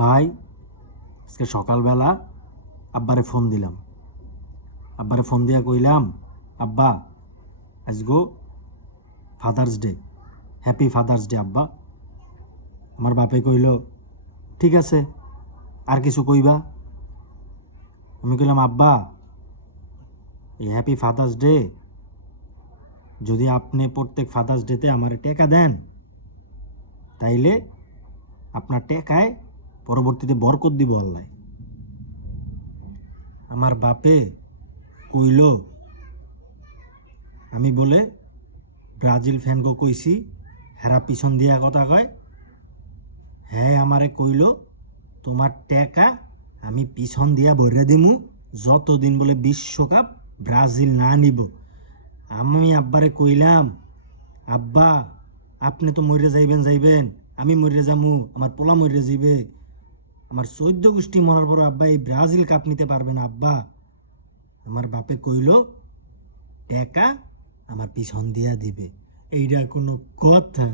ভাই আজকে সকালবেলা আব্বারে ফোন দিলাম। আব্বারে ফোন দিয়া কইলাম, আব্বা আজগো Father's Day, happy Father's Day আব্বা। আমার বাপে কইল ঠিক আছে, আর কিছু কইবা? আমি কইলাম, আব্বা এই হ্যাপি ফাদার্স ডে যদি আপনি প্রত্যেক ফাদার্স ডেতে আমার টাকা দেন, তাইলে আপনার টাকায় পরবর্তীতে বরকত দিব আল্লাহ। আমার বাপে কইল, আমি বলে ব্রাজিল ফ্যানকে কইছি, হেরা পিছন দিয়া কথা কয়। হ্যাঁ আমারে কইল তোমার টাকা আমি পিছন দিয়া ভরে দিমু যতদিন বলে বিশ্বকাপ ব্রাজিল না নিব। আমি আব্বারে কইলাম, আব্বা আপনি তো মরে যাইবেন, আমি মরে যামু, আমার পোলা মরে যাইবে, আমার 14 গোষ্ঠী মরার পর আব্বা এই ব্রাজিল কাপ নিতে পারবে না আব্বা। আমার বাপে কইল টাকা আমার পিছন দিয়া দিবে। এইটা কোনো কথা?